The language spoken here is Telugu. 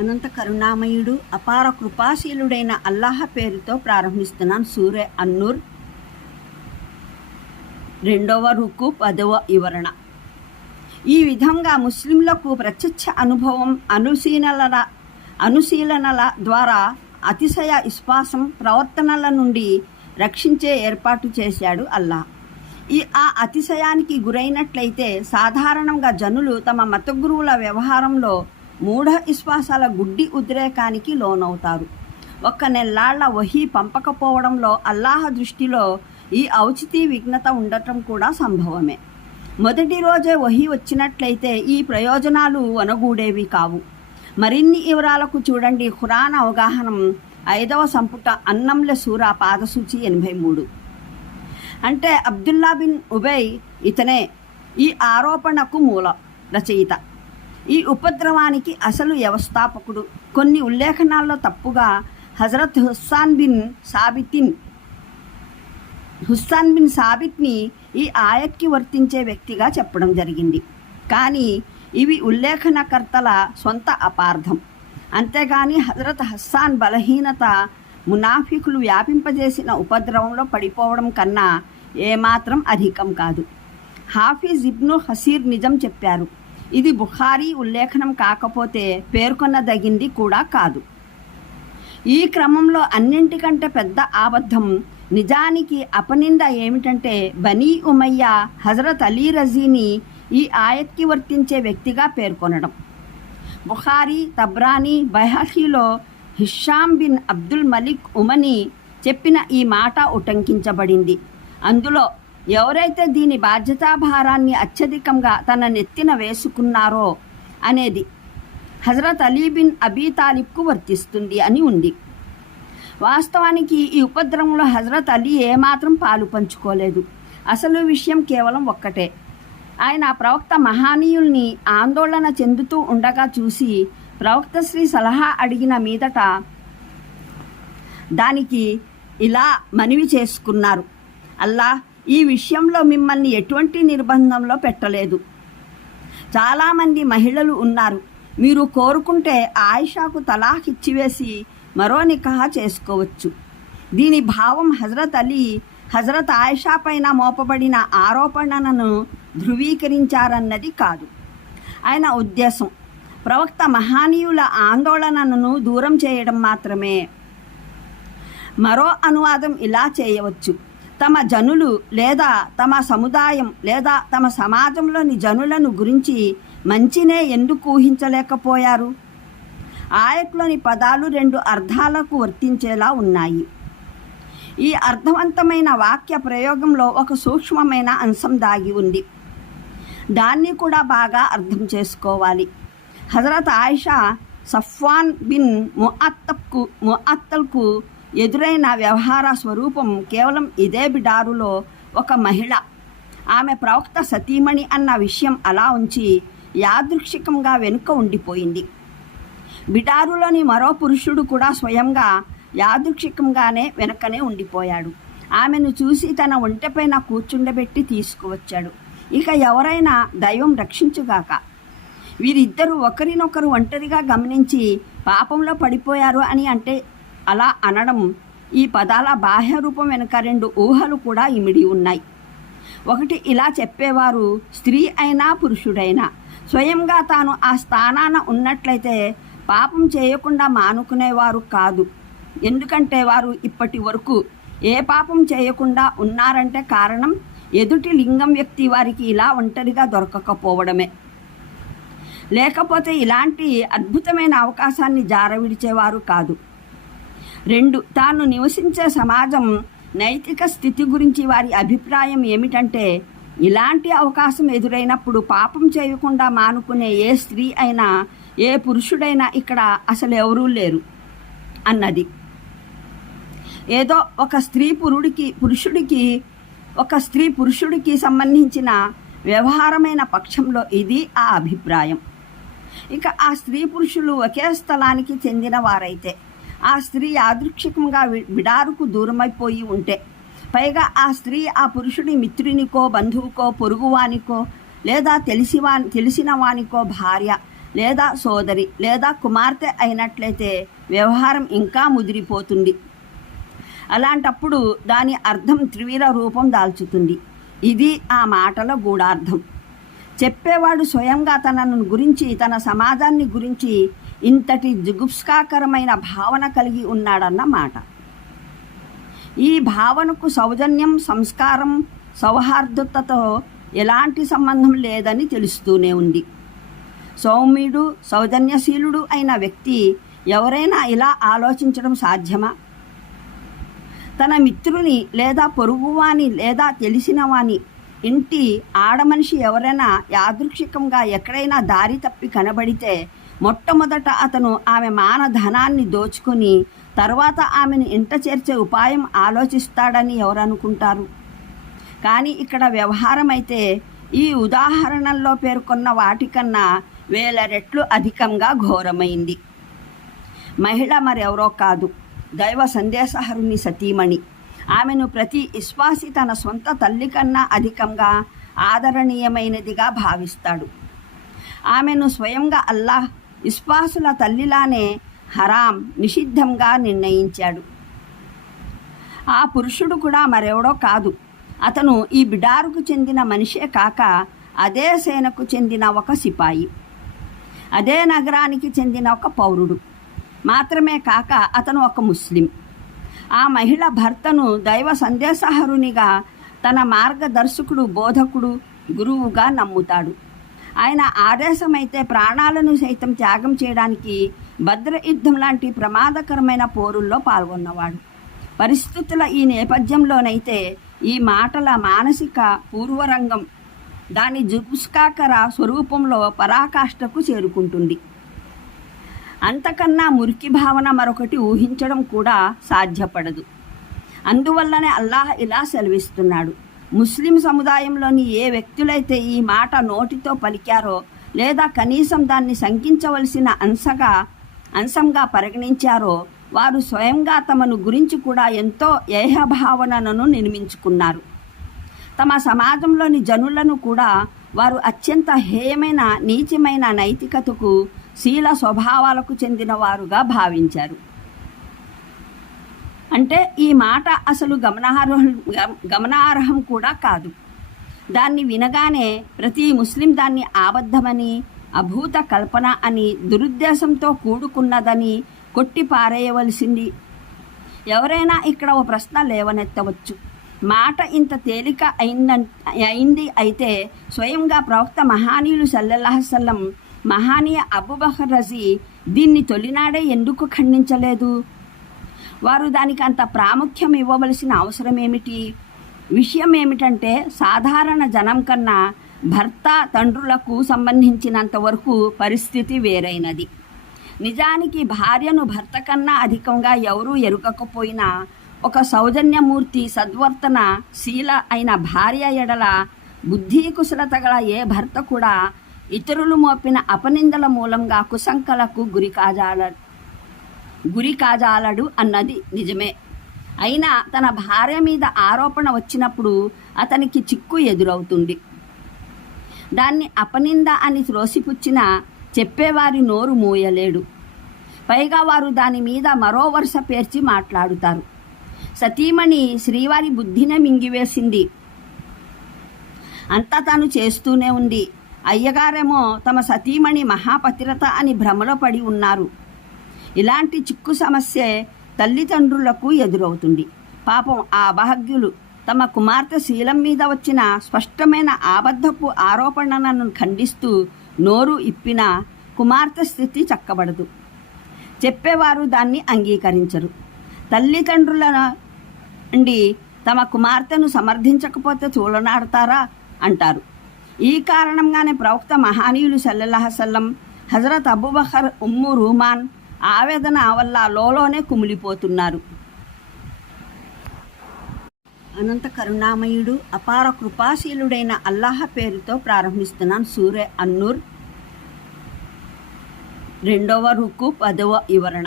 అనంత కరుణామయుడు అపార కృపాశీలుడైన అల్లాహ పేరుతో ప్రారంభిస్తున్నాను. సూర్య అన్నూర్ రెండవ రుకు పదవ వివరణ. ఈ విధంగా ముస్లింలకు ప్రత్యక్ష అనుభవం అనుశీలనల అనుశీలనల ద్వారా అతిశయ విశ్వాసం ప్రవర్తనల నుండి రక్షించే ఏర్పాటు చేశాడు అల్లా ఈ ఆ అతిశయానికి గురైనట్లయితే సాధారణంగా జనులు తమ మత గురువుల వ్యవహారంలో మూఢ విశ్వాసాల గుడ్డి ఉద్రేకానికి లోనవుతారు. ఒక్క నెల్లాళ్ళ వహీ పంపకపోవడంలో అల్లాహ దృష్టిలో ఈ ఔచితీ విఘ్నత ఉండటం కూడా సంభవమే. మొదటి రోజే వహి వచ్చినట్లయితే ఈ ప్రయోజనాలు వనగూడేవి కావు. మరిన్ని వివరాలకు చూడండి ఖురాన్ అవగాహనం ఐదవ సంపుట అన్నంల సూర పాదసూచి ఎనభై మూడు. అంటే అబ్దుల్లా బిన్ ఉబై ఇతనే ఈ ఆరోపణకు మూల రచయిత. ఈ ఉపద్రవానికి అసలు వ్యవస్థాపకుడు. కొన్ని ఉల్లేఖనాల్లో తప్పుగా హజరత్ హుస్సాన్ బిన్ సాబితిన్ హుస్సాన్ బిన్ సాబిత్ని ఈ ఆయత్కి వర్తించే వ్యక్తిగా చెప్పడం జరిగింది. కానీ ఇవి ఉల్లేఖనకర్తల సొంత అపార్థం. అంతేగాని హజరత్ హస్సాన్ బలహీనత మునాఫికులు వ్యాపింపజేసిన ఉపద్రవంలో పడిపోవడం కన్నా ఏమాత్రం అధికం కాదు. హాఫీజ్ ఇబ్ను హసీర్ నిజం చెప్పారు. ఇది బుఖారీ ఉల్లేఖనం కాకపోతే పేర్కొనదగింది కూడా కాదు. ఈ క్రమంలో అన్నింటికంటే పెద్ద ఆబద్ధం నిజానికి అపనింద ఏమిటంటే బనీ ఉమయ్య హజరత్ అలీ రజీని ఈ ఆయత్కి వర్తించే వ్యక్తిగా పేర్కొనడం. బుఖారీ తబ్రానీ బైహీలో హిషాం బిన్ అబ్దుల్ మలిక్ ఉమని చెప్పిన ఈ మాట ఉటంకించబడింది. అందులో ఎవరైతే దీని బాధ్యతాభారాన్ని అత్యధికంగా తన నెత్తిన వేసుకున్నారో అనేది హజరత్ అలీ బిన్ అబీ తాలిబ్కు వర్తిస్తుంది అని ఉంది. వాస్తవానికి ఈ ఉపద్రవంలో హజరత్ అలీ ఏమాత్రం పాలు పంచుకోలేదు. అసలు విషయం కేవలం ఒక్కటే. ఆయన ప్రవక్త మహానీయుల్ని ఆందోళన చెందుతూ ఉండగా చూసి ప్రవక్త శ్రీ సలహా అడిగిన మీదట దానికి ఇలా మనవి చేసుకున్నారు. అల్లా ఈ విషయంలో మిమ్మల్ని ఎటువంటి నిర్బంధంలో పెట్టలేదు. చాలామంది మహిళలు ఉన్నారు. మీరు కోరుకుంటే ఆయిషాకు తలాఖ్ ఇచ్చివేసి మరో నికాహ చేసుకోవచ్చు. దీని భావం హజరత్ అలీ హజరత్ ఆయిషా పైన మోపబడిన ఆరోపణలను ధృవీకరించారన్నది కాదు. ఆయన ఉద్దేశం ప్రవక్త మహానీయుల ఆందోళనను దూరం చేయడం మాత్రమే. మరో అనువాదం ఇలా చేయవచ్చు. తమ జనులు లేదా తమ సముదాయం లేదా తమ సమాజంలోని జనులను గురించి మంచినే ఎందుకు ఊహించలేకపోయారు? ఆయట్లోని పదాలు రెండు అర్థాలకు వర్తించేలా ఉన్నాయి. ఈ అర్థవంతమైన వాక్య ప్రయోగంలో ఒక సూక్ష్మమైన అంశం దాగి ఉంది. దాన్ని కూడా బాగా అర్థం చేసుకోవాలి. హజరత్ ఆయిషా సఫ్వాన్ బిన్ ముఅత్తబ్కు ముఅత్తల్కు ఎదురైన వ్యవహార స్వరూపం కేవలం ఇదే బిడారులో ఒక మహిళ. ఆమె ప్రవక్త సతీమణి అన్న విషయం అలా ఉంచి యాదృక్షికంగా వెనుక ఉండిపోయింది. బిడారులోని మరో పురుషుడు కూడా స్వయంగా యాదృక్షికంగానే వెనకనే ఉండిపోయాడు. ఆమెను చూసి తన ఒంటెపైన కూర్చుండబెట్టి తీసుకువచ్చాడు. ఇక ఎవరైనా దైవం రక్షించుగాక. వీరిద్దరూ ఒకరినొకరు ఒంటరిగా గమనించి పాపంలో పడిపోయారు అని అంటే అలా అనడం ఈ పదాల బాహ్య రూపం వెనుక రెండు ఊహలు కూడా ఇమిడి ఉన్నాయి. ఒకటి ఇలా చెప్పేవారు స్త్రీ అయినా పురుషుడైనా స్వయంగా తాను ఆ స్థానాన ఉన్నట్లయితే పాపం చేయకుండా మానుకునేవారు కాదు. ఎందుకంటే వారు ఇప్పటి వరకు ఏ పాపం చేయకుండా ఉన్నారంటే కారణం ఎదుటి లింగం వ్యక్తి వారికి ఇలా ఒంటరిగా దొరకకపోవడమే. లేకపోతే ఇలాంటి అద్భుతమైన అవకాశాన్ని జారవిడిచేవారు కాదు. రెండు తాను నివసించే సమాజం నైతిక స్థితి గురించి వారి అభిప్రాయం ఏమిటంటే ఇలాంటి అవకాశం ఎదురైనప్పుడు పాపం చేయకుండా మానుకునే ఏ స్త్రీ అయినా ఏ పురుషుడైనా ఇక్కడ అసలు ఎవరూ లేరు అన్నది. ఏదో ఒక స్త్రీ పురుడికి పురుషుడికి ఒక స్త్రీ పురుషుడికి సంబంధించిన వ్యవహారమైన పక్షంలో ఇది ఆ అభిప్రాయం. ఇక ఆ స్త్రీ పురుషులు ఒకే స్థలానికి చెందిన వారైతే ఆ స్త్రీ యాదృక్షికంగా విడారుకు దూరమైపోయి ఉంటే పైగా ఆ స్త్రీ ఆ పురుషుడి మిత్రునికో బంధువుకో పొరుగువానికో లేదా తెలిసివా తెలిసిన వానికో భార్య లేదా సోదరి లేదా కుమార్తె అయినట్లయితే వ్యవహారం ఇంకా ముదిరిపోతుంది. అలాంటప్పుడు దాని అర్థం త్రివీర రూపం దాల్చుతుంది. ఇది ఆ మాటల గూఢార్థం. చెప్పేవాడు స్వయంగా తనను గురించి తన సమాజాన్ని గురించి ఇంతటి జుగుప్స్కాకరమైన భావన కలిగి ఉన్నాడన్నమాట ఈ భావనకు సౌజన్యం సంస్కారం సౌహార్దతతో ఎలాంటి సంబంధం లేదని తెలుస్తూనే ఉంది. సౌమ్యుడు సౌజన్యశీలుడు అయిన వ్యక్తి ఎవరైనా ఇలా ఆలోచించడం సాధ్యమా? తన మిత్రుని లేదా పొరుగువాని లేదా తెలిసిన వాని ఇంటి ఆడమనిషి ఎవరైనా యాదృక్షికంగా ఎక్కడైనా దారి తప్పి కనబడితే మొట్టమొదట అతను ఆమె మానధనాన్ని దోచుకుని తర్వాత ఆమెను ఇంట చేర్చే ఉపాయం ఆలోచిస్తాడని ఎవరనుకుంటారు? కానీ ఇక్కడ వ్యవహారం అయితే ఈ ఉదాహరణల్లో పేర్కొన్న వాటికన్నా వేల రెట్లు అధికంగా ఘోరమైంది. మహిళ మరెవరో కాదు. దైవ సందేశహరుని సతీమణి. ఆమెను ప్రతి విశ్వాసి తన సొంత తల్లి కన్నా అధికంగా ఆదరణీయమైనదిగా భావిస్తాడు. ఆమెను స్వయంగా అల్లాహ్ విశ్వాసుల తల్లిలానే హరాం నిషిద్ధంగా నిర్ణయించాడు. ఆ పురుషుడు కూడా మరెవడో కాదు. అతను ఈ బిడారుకు చెందిన మనిషే కాక అదే సేనకు చెందిన ఒక సిపాయి. అదే నగరానికి చెందిన ఒక పౌరుడు. మాత్రమే కాక అతను ఒక ముస్లిం. ఆ మహిళ భర్తను దైవ సందేశహరునిగా తన మార్గదర్శకుడు బోధకుడు గురువుగా నమ్ముతాడు. ఆయన ఆదేశమైతే ప్రాణాలను సైతం త్యాగం చేయడానికి భద్ర యుద్ధం లాంటి ప్రమాదకరమైన పోరుల్లో పాల్గొన్నవాడు. పరిస్థితుల ఈ నేపథ్యంలోనైతే ఈ మాటల మానసిక పూర్వరంగం దాని జుపుస్కాకర స్వరూపంలో పరాకాష్ఠకు చేరుకుంటుంది. అంతకన్నా మురికి భావన మరొకటి ఊహించడం కూడా సాధ్యపడదు. అందువల్లనే అల్లాహ్ ఇలా సెలవిస్తున్నాడు. ముస్లిం సముదాయంలోని ఏ వ్యక్తులైతే ఈ మాట నోటితో పలికారో లేదా కనీసం దాన్ని శంకించవలసిన అంశగా అంశంగా పరిగణించారో వారు స్వయంగా తమను గురించి కూడా ఎంతో ఏహభావనను నిర్మించుకున్నారు. తమ సమాజంలోని జనులను కూడా వారు అత్యంత హేయమైన నీచమైన నైతికతకు శీల స్వభావాలకు చెందిన వారుగా భావించారు. అంటే ఈ మాట అసలు గమనార్హం గమనార్హం కూడా కాదు. దాన్ని వినగానే ప్రతి ముస్లిం దాన్ని ఆబద్ధమని అభూత కల్పన అని దురుద్దేశంతో కూడుకున్నదని కొట్టి పారేయవలసింది. ఎవరైనా ఇక్కడ ఓ ప్రశ్న లేవనెత్తవచ్చు. మాట ఇంత తేలిక అయింద అయింది అయితే స్వయంగా ప్రవక్త మహానీయులు సల్లల్లాహసల్లం మహానీయ అబుబహర్ రజీ దీన్ని తొలినాడే ఎందుకు ఖండించలేదు? వారు దానికి అంత ప్రాముఖ్యం ఇవ్వవలసిన అవసరం ఏమిటి విషయం ఏమిటంటే సాధారణ జనం కన్నా భర్త తండ్రులకు సంబంధించినంత వరకు పరిస్థితి వేరైనది. నిజానికి భార్యను భర్త కన్నా అధికంగా ఎవరూ ఎరుగకపోయినా ఒక సౌజన్యమూర్తి సద్వర్తన శీల అయిన భార్య ఎడల బుద్ధి కుశలత గల ఏ భర్త కూడా ఇతరులు మోపిన అపనిందల మూలంగా కుశంకలకు గురి కాజాల గురి కాజాలడు అన్నది నిజమే. అయినా తన భార్య మీద ఆరోపణ వచ్చినప్పుడు అతనికి చిక్కు ఎదురవుతుంది. దాన్ని అపనింద అని త్రోసిపుచ్చిన చెప్పేవారి నోరు మూయలేడు. పైగా వారు దాని మీద మరో వరుస పేర్చి మాట్లాడుతారు. సతీమణి శ్రీవారి బుద్ధినే మింగివేసింది. అంతా తాను చేస్తూనే ఉంది. అయ్యగారేమో తమ సతీమణి మహాపతిరత అని భ్రమలో పడి ఉన్నారు. ఇలాంటి చిక్కు సమస్యే తల్లిదండ్రులకు ఎదురవుతుంది. పాపం ఆ అభాగ్యులు తమ కుమార్తె శీలం మీద వచ్చిన స్పష్టమైన ఆబద్ధపు ఆరోపణలను ఖండిస్తూ నోరు ఇప్పిన కుమార్తె స్థితి చక్కబడదు. చెప్పేవారు దాన్ని అంగీకరించరు. తల్లిదండ్రుల నుండి తమ కుమార్తెను సమర్థించకపోతే చూలనాడతారా అంటారు. ఈ కారణంగానే ప్రవక్త మహానీయులు సల్లల్లాహసల్లం హజరత్ అబుబహర్ ఉమ్ము రూమాన్ ఆవేదన వల్ల లోలోనే కుమిలిపోతున్నారు. అనంత కరుణామయుడు అపార కృపాశీలుడైన అల్లాహ పేరుతో ప్రారంభిస్తున్నాను. సూర్య అన్నూర్ రెండవ రుకు పదవ వివరణ.